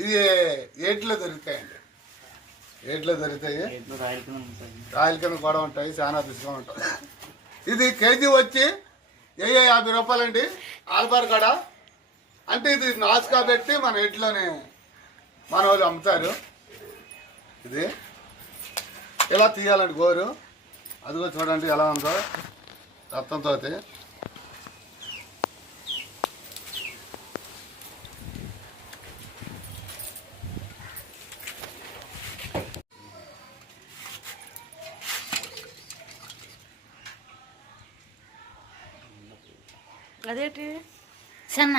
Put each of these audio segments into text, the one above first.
ఇది ఏట్లో దొరుకుతాయండి. ఏట్లో దొరుకుతాయి, రాయల కింద కూడా ఉంటాయి, చాలా రుచిగా ఉంటాయి. ఇది కేజీ వచ్చి 50 రూపాయలండి. ఆల్బార్ కాడ అంటే ఇది నాసుకా పెట్టి మన ఇంట్లోనే మన వాళ్ళు అమ్ముతారు. ఇది ఇలా తీయాలండి గోరు. అదిగో చూడండి ఎలా ఉందో రక్తంతో. అదేంటి సన్న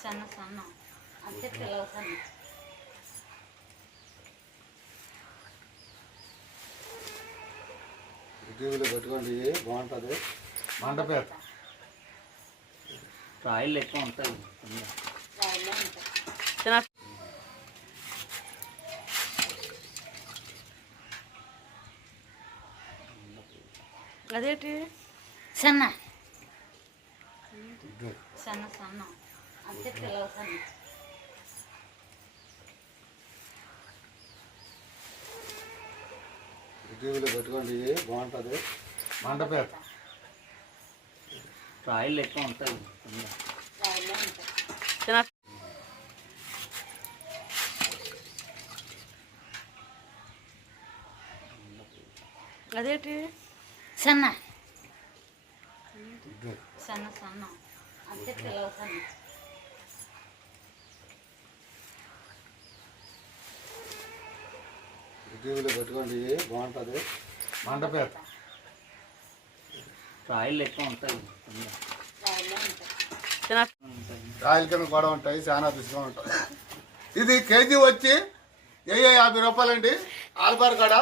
సన్న సన్న అంతే పిల్లలు సన్న. టీవీలో పెట్టుకోండి, బాగుంటుంది. మండపేట రాయిలు ఎక్కువ ఉంటాయి. అదేంటి సన్న సన్న సన్న అంతే పిల్లలు సన్న. టీవీలో పెట్టుకోండి, బాగుంటుంది. మండపేట రాయిలు ఎక్కువ ఉంటాయి. అదేంటి సన్న సన్న సన్న అంతే పిల్లలు సన్న. టీవీలో పెట్టుకోండి, బాగుంటుంది. మండపేట రాయిలు ఎక్కువ ఉంటాయి. రాయల కింద కూడా ఉంటాయి, చాలా రుచిగా ఉంటాయి. ఇది కేజీ వచ్చి 50 రూపాయలండి. ఆల్బార్ కాడ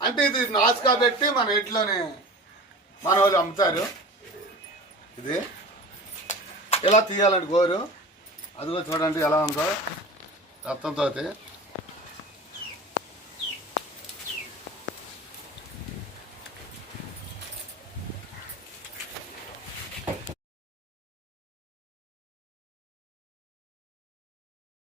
అంటే ఇది నాసుకా పెట్టి మన ఇంట్లోనే మన వాళ్ళు అమ్ముతారు. ఇది ఇలా తీయాలండి గోరు. అదిగో చూడండి ఎలా ఉందో రక్తంతో.